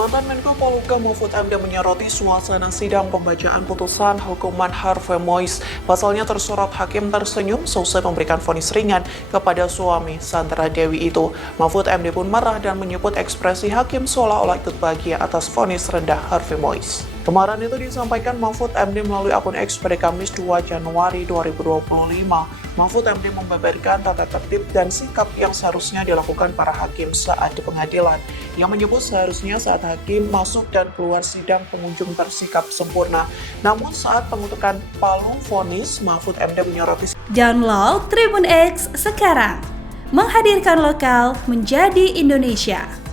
Mantan Menko Polhukam Mahfud MD menyoroti suasana sidang pembacaan putusan hukuman Harvey Mois. Pasalnya tersurat hakim tersenyum selesai memberikan vonis ringan kepada suami Sandra Dewi itu. Mahfud MD pun marah dan menyebut ekspresi hakim seolah-olah ikut bahagia atas vonis rendah Harvey Mois. Kemarin itu disampaikan Mahfud MD melalui akun X pada Kamis 2 Januari 2025. Mahfud MD membeberkan tata tertib dan sikap yang seharusnya dilakukan para hakim saat di pengadilan. Yang menyebut seharusnya saat hakim masuk dan keluar sidang pengunjung bersikap sempurna. Namun saat pengutukan palu vonis, Mahfud MD menyoroti. Download Tribun X sekarang, menghadirkan lokal menjadi Indonesia.